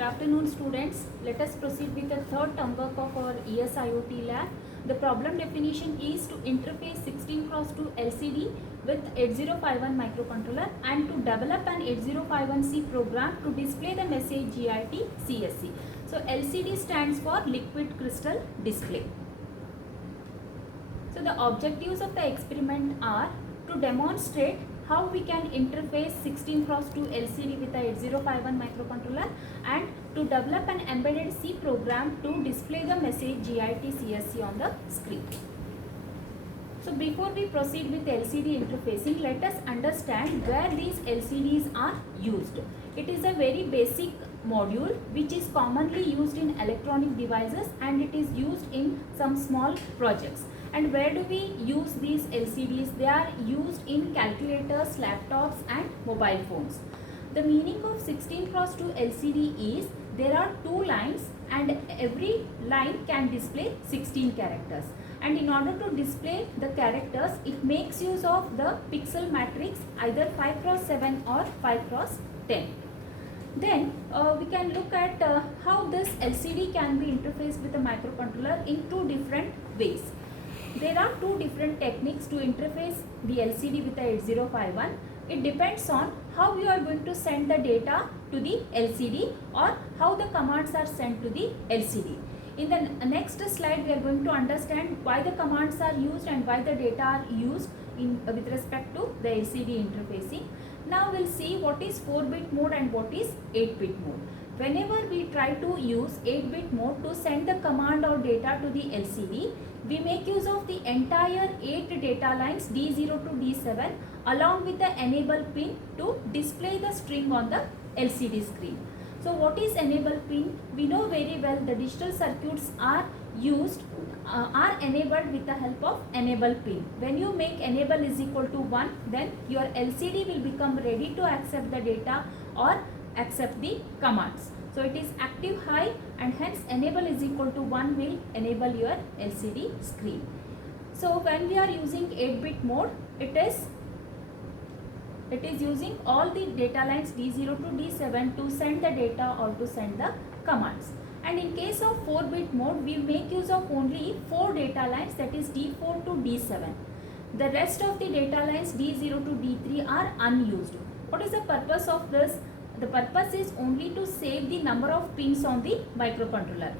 Good afternoon, students. Let us proceed with the third term work of our ESIoT lab. The problem definition is to interface 16x2 LCD with 8051 microcontroller and to develop an 8051C program to display the message GIT CSC. So LCD stands for liquid crystal display. So the objectives of the experiment are to demonstrate how we can interface 16x2 LCD with a 8051 microcontroller and to develop an embedded C program to display the message GIT CSC on the screen. So before we proceed with LCD interfacing, let us understand where these LCDs are used. It is a very basic module which is commonly used in electronic devices and it is used in some small projects. And where do we use these LCDs? They are used in calculators, laptops and mobile phones. The meaning of 16x2 LCD is there are two lines and every line can display 16 characters. And in order to display the characters, it makes use of the pixel matrix either 5x7 or 5x10. Then we can look at how this LCD can be interfaced with a microcontroller in two different ways. There are two different techniques to interface the LCD with the 8051. It depends on how you are going to send the data to the LCD or how the commands are sent to the LCD. In the next slide, we are going to understand why the commands are used and why the data are used with respect to the LCD interfacing. Now we'll see what is 4-bit mode and what is 8-bit mode. Whenever we try to use 8-bit mode to send the command or data to the LCD, we make use of the entire 8 data lines D0 to D7 along with the enable pin to display the string on the LCD screen. So what is enable pin? We know very well the digital circuits are enabled with the help of enable pin. When you make enable is equal to 1, then your LCD will become ready to accept the data or accept the commands. So it is active high and hence enable is equal to 1 will enable your LCD screen. So when we are using 8-bit mode, it is using all the data lines D0 to D7 to send the data or to send the commands. And in case of 4-bit mode, we make use of only 4 data lines, that is D4 to D7. The rest of the data lines D0 to D3 are unused. What is the purpose of this? The purpose is only to save the number of pins on the microcontroller.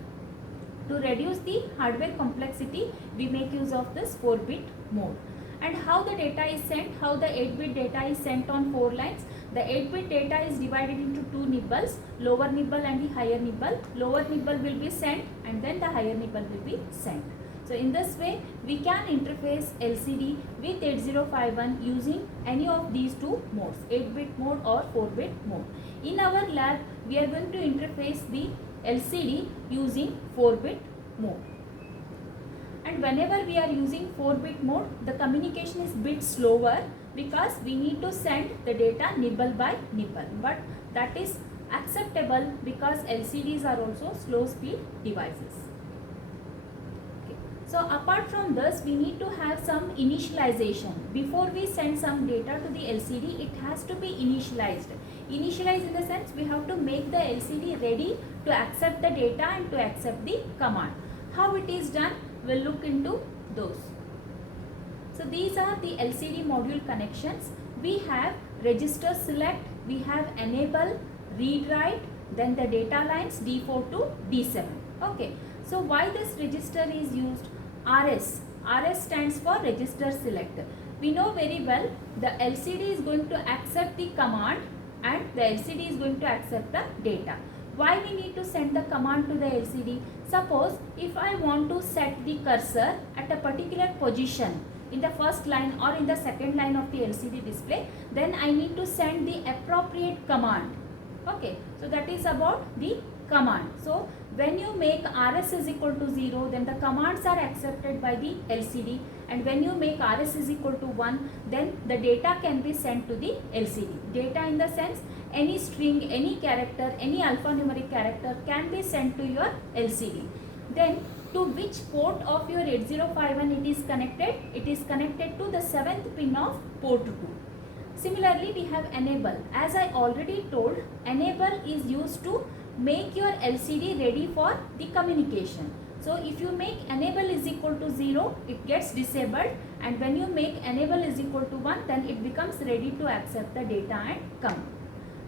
To reduce the hardware complexity, we make use of this 4-bit mode. And how the data is sent, how the 8-bit data is sent on 4 lines. The 8-bit data is divided into 2 nibbles, lower nibble and the higher nibble. Lower nibble will be sent and then the higher nibble will be sent. So in this way, we can interface LCD with 8051 using any of these two modes, 8-bit mode or 4-bit mode. In our lab, we are going to interface the LCD using 4-bit mode. And whenever we are using 4-bit mode, the communication is bit slower because we need to send the data nibble by nibble. But that is acceptable because LCDs are also slow speed devices. So apart from this, we need to have some initialization. Before we send some data to the LCD, it has to be initialized. Initialize in the sense we have to make the LCD ready to accept the data and to accept the command. How it is done, we'll look into those. So these are the LCD module connections. We have register select, we have enable, read write, then the data lines D4 to D7. Okay. So why this register is used? RS. RS stands for register select. We know very well the LCD is going to accept the command and the LCD is going to accept the data. Why we need to send the command to the LCD? Suppose if I want to set the cursor at a particular position in the first line or in the second line of the LCD display, then I need to send the appropriate command. Okay, so that is about the command. So when you make RS is equal to 0, then the commands are accepted by the LCD, and when you make RS is equal to 1, then the data can be sent to the LCD. Data in the sense any string, any character, any alphanumeric character can be sent to your LCD. Then to which port of your 8051 it is connected? It is connected to the 7th pin of port 2. Similarly, we have enable. As I already told, enable is used to make your LCD ready for the communication. So if you make enable is equal to 0, it gets disabled, and when you make enable is equal to 1, then it becomes ready to accept the data and come.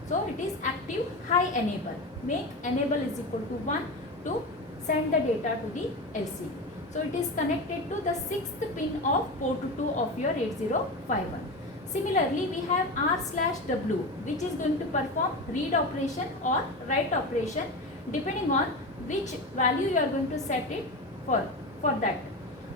So it is active high enable. Make enable is equal to 1 to send the data to the LCD. So it is connected to the 6th pin of port 2 of your 8051. Similarly, we have R/W, which is going to perform read operation or write operation depending on which value you are going to set it for that.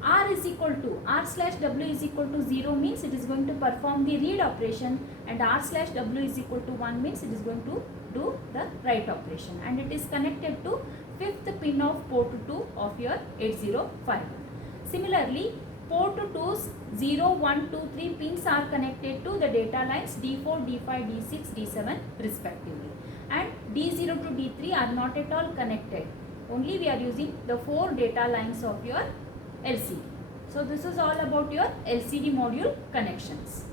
R/W is equal to 0 means it is going to perform the read operation, and R/W is equal to 1 means it is going to do the write operation, and it is connected to 5th pin of port 2 of your 8051. Similarly, port 2's 0, 1, 2, 3 pins are connected to the data lines D4, D5, D6, D7 respectively, and D0 to D3 are not at all connected. Only we are using the 4 data lines of your LCD. So this is all about your LCD module connections.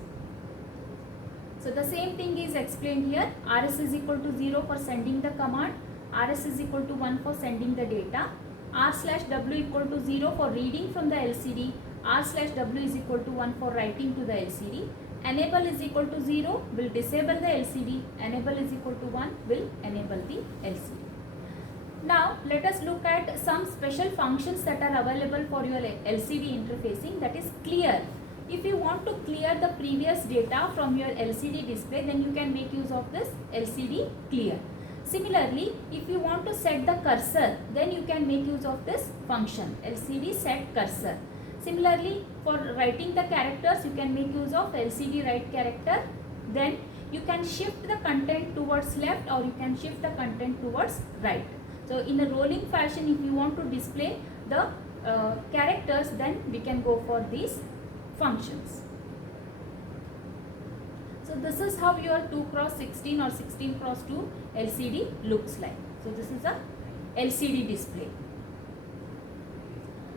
So the same thing is explained here. RS is equal to 0 for sending the command, RS is equal to 1 for sending the data, R/W equal to 0 for reading from the LCD, R/W is equal to 1 for writing to the LCD, enable is equal to 0 will disable the LCD, enable is equal to 1 will enable the LCD. Now let us look at some special functions that are available for your LCD interfacing, that is clear. If you want to clear the previous data from your LCD display, then you can make use of this LCD clear. Similarly, if you want to set the cursor, then you can make use of this function LCD set cursor. Similarly, for writing the characters, you can make use of LCD write character. Then you can shift the content towards left, or you can shift the content towards right. So in a rolling fashion, if you want to display the characters, then we can go for these functions. So this is how your 2x16 or 16x2 LCD looks like. So this is a LCD display.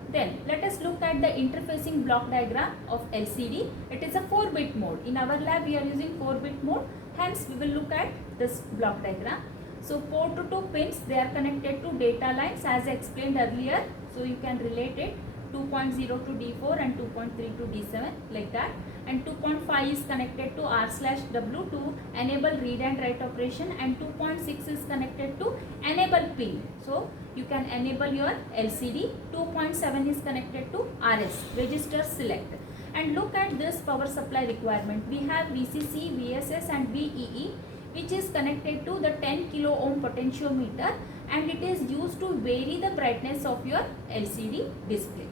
Then let us look at the interfacing block diagram of LCD. It is a 4-bit mode. In our lab we are using 4-bit mode, hence we will look at this block diagram. So port 2 pins, they are connected to data lines as I explained earlier. So you can relate it 2.0 to D4 and 2.3 to D7 like that, and 2.5 is connected to R/W to enable read and write operation, and 2.6 is connected to enable pin. So you can enable your LCD. 2.7 is connected to RS, register select. And look at this power supply requirement. We have VCC, VSS and VEE, which is connected to the 10 kilo ohm potentiometer, and it is used to vary the brightness of your LCD display.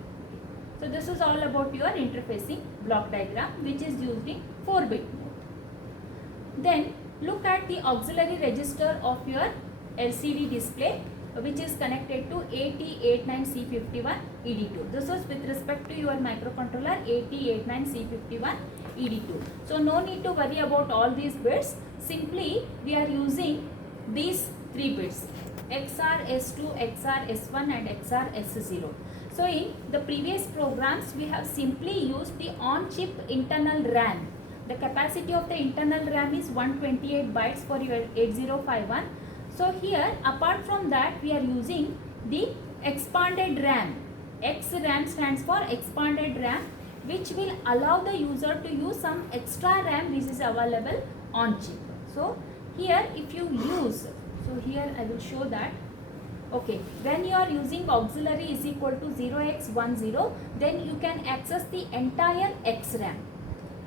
So this is all about your interfacing block diagram, which is used in 4-bit mode. Then look at the auxiliary register of your LCD display, which is connected to AT89C51 ED2. This is with respect to your microcontroller AT89C51 ED2. So no need to worry about all these bits. Simply we are using these 3 bits, XR, S2, XR, S1 and XR, S0. So in the previous programs we have simply used the on-chip internal RAM. The capacity of the internal RAM is 128 bytes for your 8051. So here apart from that we are using the expanded RAM. XRAM stands for expanded RAM, which will allow the user to use some extra RAM which is available on chip. So here if you use, so here I will show that. Okay, when you are using auxiliary is equal to 0x10, then you can access the entire XRAM.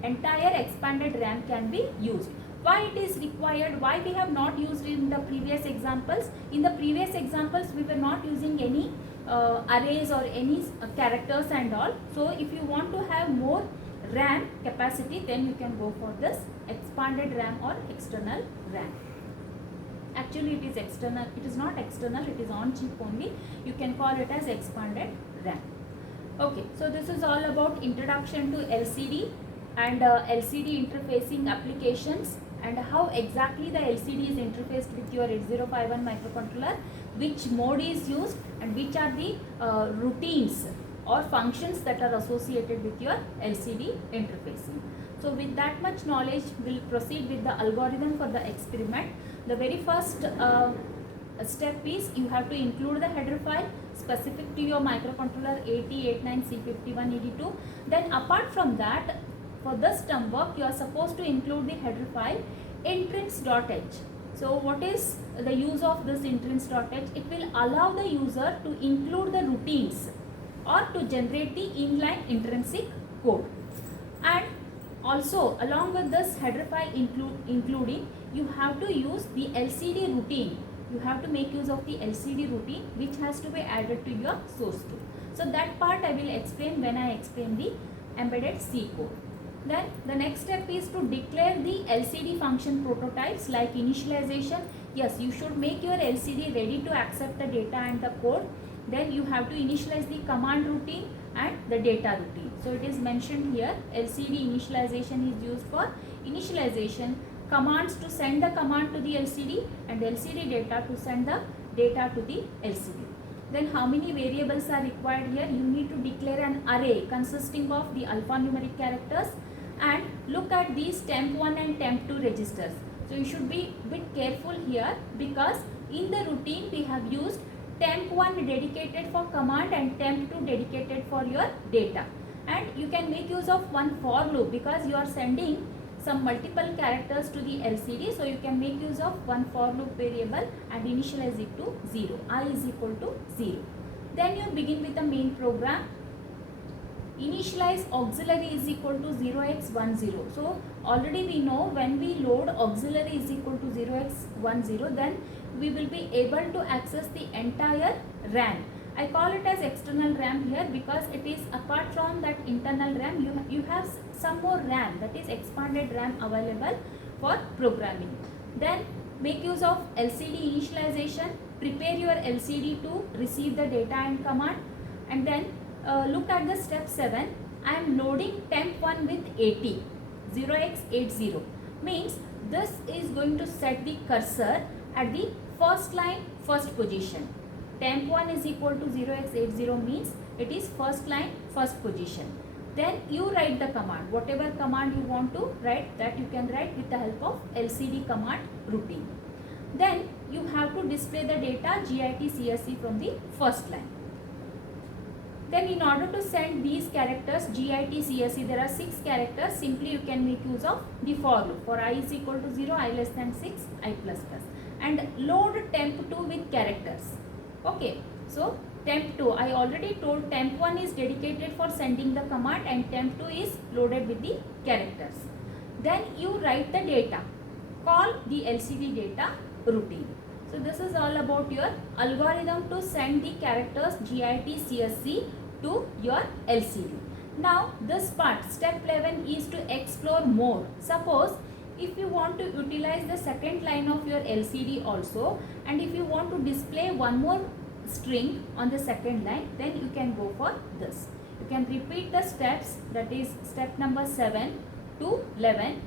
Entire expanded RAM can be used. Why it is required? Why we have not used in the previous examples? In the previous examples we were not using any arrays or any characters and all. So if you want to have more RAM capacity, then you can go for this expanded RAM or external RAM. Actually it is external, it is not external, it is on chip only. You can call it as expanded RAM. Okay, so this is all about introduction to LCD and LCD interfacing applications, and how exactly the LCD is interfaced with your 8051 microcontroller, which mode is used, and which are the routines or functions that are associated with your LCD interfacing. So with that much knowledge, we'll proceed with the algorithm for the experiment. The very first step is you have to include the header file specific to your microcontroller 8089C5182. Then apart from that, for this term work you are supposed to include the header file intrints.h. So what is the use of this intrints.h? It will allow the user to include the routines or to generate the inline intrinsic code. And also along with this header file including, you have to use the LCD routine. You have to make use of the LCD routine which has to be added to your source code. So that part I will explain when I explain the embedded C code. Then the next step is to declare the LCD function prototypes like initialization. Yes, you should make your LCD ready to accept the data and the code. Then you have to initialize the command routine and the data routine. So it is mentioned here, LCD initialization is used for initialization, commands to send the command to the LCD, and LCD data to send the data to the LCD. Then how many variables are required here? You need to declare an array consisting of the alphanumeric characters, and look at these temp1 and temp2 registers. So you should be a bit careful here, because in the routine we have used temp1 dedicated for command and temp2 dedicated for your data. And you can make use of one for loop because you are sending some multiple characters to the LCD. So you can make use of one for loop variable and initialize it to 0, I is equal to 0. Then you begin with the main program. Initialize auxiliary is equal to 0x10. So already we know when we load auxiliary is equal to 0x10, then we will be able to access the entire RAM. I call it as external RAM here because it is apart from that internal RAM, you have some more RAM, that is expanded RAM available for programming. Then make use of LCD initialization, prepare your LCD to receive the data and command, and then look at the step 7. I am loading temp1 with 80, 0x80, means this is going to set the cursor at the first line, first position. Temp1 is equal to 0x80 means it is first line, first position. Then you write the command, whatever command you want to write, that you can write with the help of LCD command routine. Then you have to display the data GIT CSC from the first line. Then in order to send these characters GIT CSC, there are 6 characters. Simply you can make use of the for loop. For I is equal to 0, I less than 6, I plus plus. And load temp2 with characters. Okay, so temp2, I already told temp1 is dedicated for sending the command and temp2 is loaded with the characters. Then you write the data. Call the LCD data routine. So this is all about your algorithm to send the characters GIT CSC to your LCD. Now this part, step 11, is to explore more. Suppose if you want to utilize the second line of your LCD also, and if you want to display one more string on the second line, then you can go for this. You can repeat the steps, that is step number 7 to 11,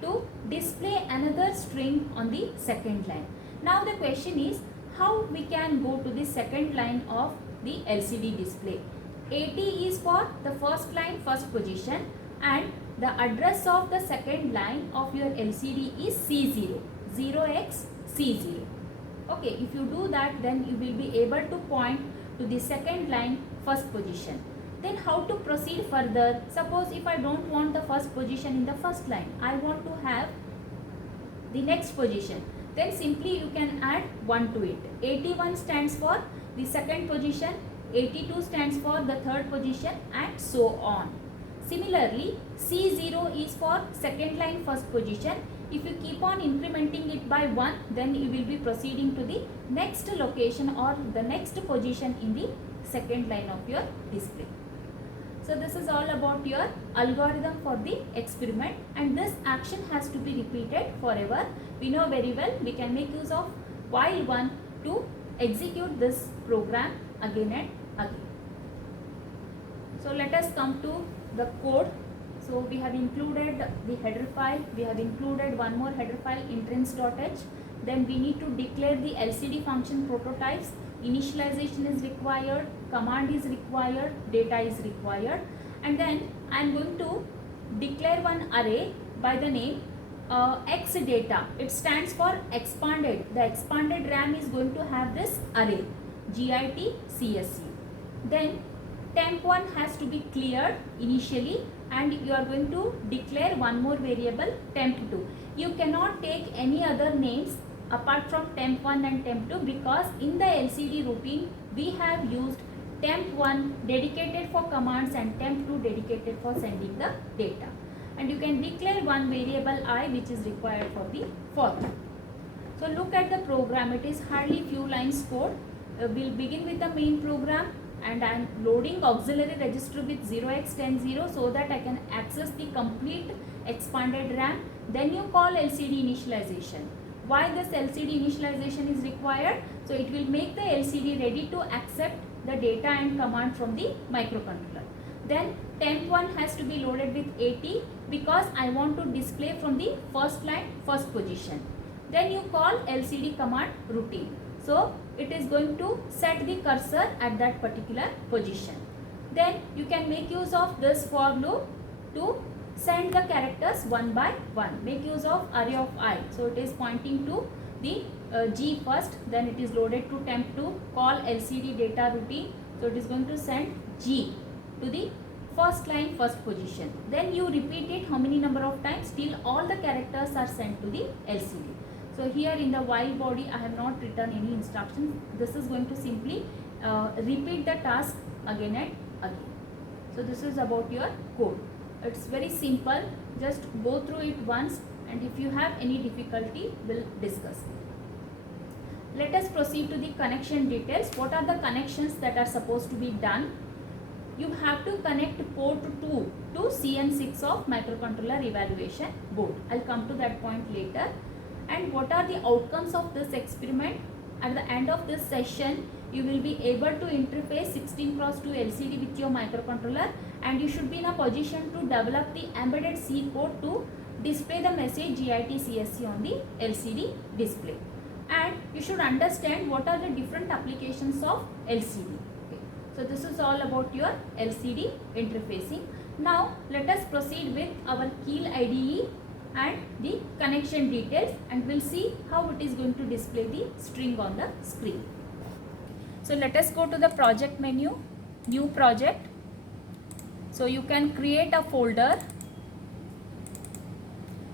to display another string on the second line. Now the question is how we can go to the second line of the LCD display. 80 is for the first line, first position, and the address of the second line of your LCD is C0, 0xC0. Okay, if you do that, then you will be able to point to the second line, first position. Then how to proceed further? Suppose if I don't want the first position in the first line, I want to have the next position. Then simply you can add 1 to it. 81 stands for the second position, 82 stands for the third position, and so on. Similarly, C0 is for second line, first position. If you keep on incrementing it by 1, then you will be proceeding to the next location or the next position in the second line of your display. So this is all about your algorithm for the experiment, and this action has to be repeated forever. We know very well we can make use of while one to execute this program again and again. So let us come to the code. So we have included the header file, we have included one more header file, intrints.h. Then we need to declare the LCD function prototypes. Initialization is required, command is required, data is required, and then I am going to declare one array by the name X data. It stands for expanded. The expanded RAM is going to have this array GIT CSC. Then temp1 has to be cleared initially, and you are going to declare one more variable temp2. You cannot take any other names apart from temp1 and temp2, because in the LCD routine we have used temp1 dedicated for commands and temp2 dedicated for sending the data. And you can declare one variable I which is required for the format. So look at the program. It is hardly few lines code. We'll begin with the main program, and I am loading auxiliary register with 0x100 so that I can access the complete expanded RAM. Then you call LCD initialization. Why this LCD initialization is required? So it will make the LCD ready to accept the data and command from the microcontroller. Then temp1 has to be loaded with 80 because I want to display from the first line, first position. Then you call LCD command routine. So it is going to set the cursor at that particular position. Then you can make use of this for loop to send the characters one by one. Make use of array of I. So it is pointing to the G first, then it is loaded to temp2, call LCD data routine. So it is going to send G to the first line, first position. Then you repeat it how many number of times till all the characters are sent to the LCD. So here in the while body I have not written any instructions. This is going to simply repeat the task again and again. So this is about your code. It's very simple. Just go through it once, and if you have any difficulty, we'll discuss it. Let us proceed to the connection details. What are the connections that are supposed to be done? You have to connect port 2 to CN6 of microcontroller evaluation board. I'll come to that point later. And what are the outcomes of this experiment? At the end of this session, you will be able to interface 16x2 LCD with your microcontroller, and you should be in a position to develop the embedded C code to display the message GIT CSC on the LCD display. And you should understand what are the different applications of LCD. Okay. So this is all about your LCD interfacing. Now let us proceed with our Keil IDE and the connection details, and we'll see how it is going to display the string on the screen. So let us go to the project menu, new project. So you can create a folder.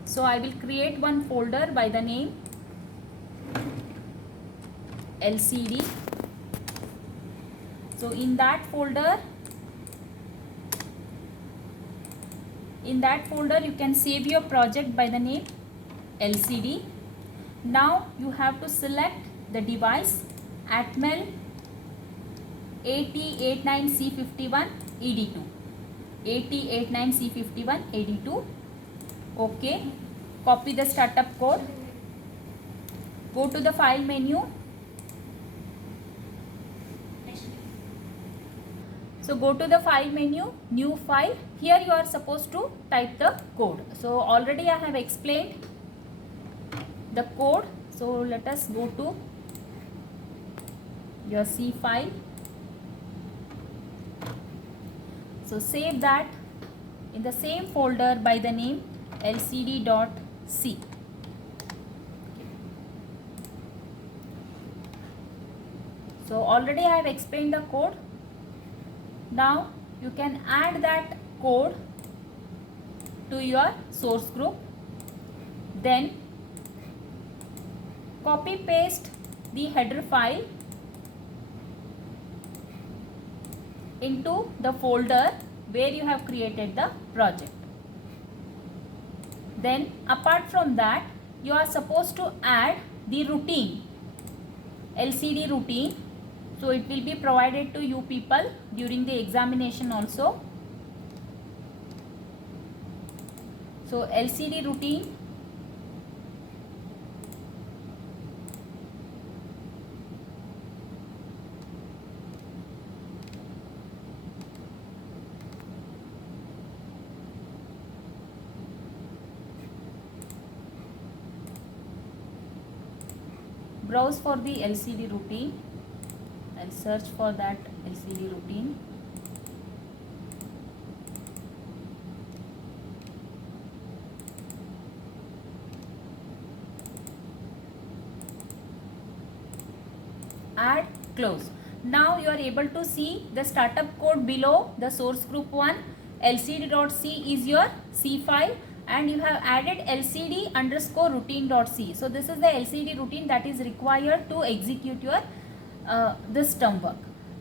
So I will create one folder by the name LCD. So in that folder you can save your project by the name LCD. Now you have to select the device Atmel AT89C51 ED2. AT89C51 ED2. OK. Copy the startup code. Go to the file menu. So go to the file menu, new file. Here you are supposed to type the code. So already I have explained the code. So let us go to your C file. So save that in the same folder by the name lcd.c. So already I have explained the code. Now you can add that code to your source group. Then copy paste the header file into the folder where you have created the project. Then apart from that, you are supposed to add the routine, LCD routine. So it will be provided to you people during the examination also. So LCD routine. Browse for the LCD routine. I'll search for that LCD routine. add, close. Now you are able to see the startup code below the source group 1. lcd.c is your C file, and you have added lcd_routine.c. So this is the lcd routine that is required to execute your this term work.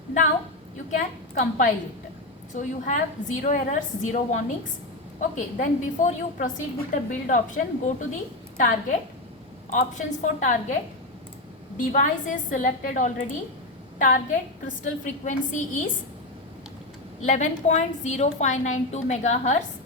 Now you can compile it. So you have 0 errors, 0 warnings. Okay, then before you proceed with the build option, go to the target, options for target, device is selected already, target crystal frequency is 11.0592 megahertz.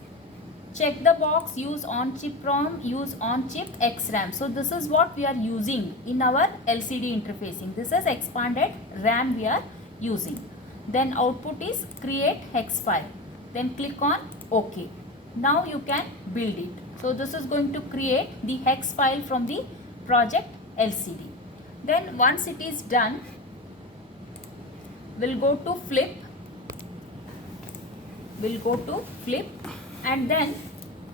Check the box, use on chip ROM, use on chip XRAM. So this is what we are using in our LCD interfacing. This is expanded RAM we are using. Then output is create hex file. Then click on OK. Now you can build it. So this is going to create the hex file from the project LCD. Then once it is done, we'll go to flip. And then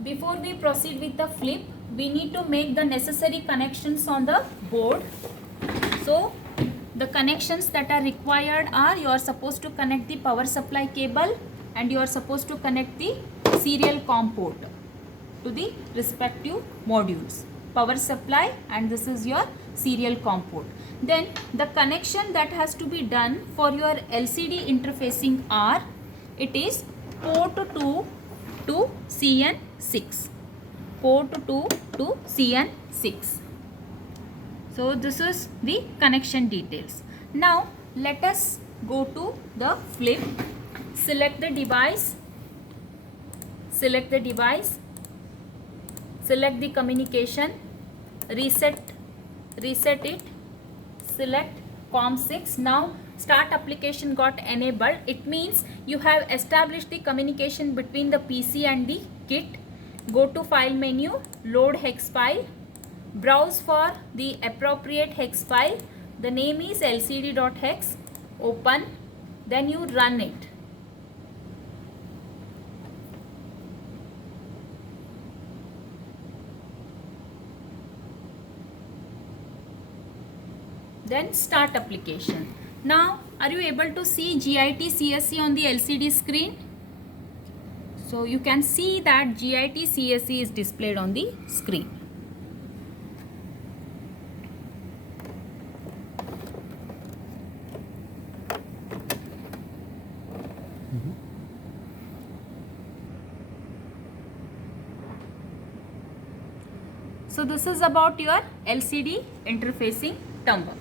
before we proceed with the flip, we need to make the necessary connections on the board. So the connections that are required are, you are supposed to connect the power supply cable and you are supposed to connect the serial COM port to the respective modules. Power supply, and this is your serial COM port. Then the connection that has to be done for your LCD interfacing are, it is port 2 to CN6. Port 2 to CN6. So this is the connection details. Now let us go to the flip. Select the device. Select the communication, reset it, select COM6. Now start application got enabled. It means you have established the communication between the PC and the kit. Go to file menu, load hex file, browse for the appropriate hex file. The name is lcd.hex, open, then you run it. Then start application. Now are you able to see GIT CSC on the LCD screen? So you can see that GIT CSC is displayed on the screen. So this is about your LCD interfacing term work.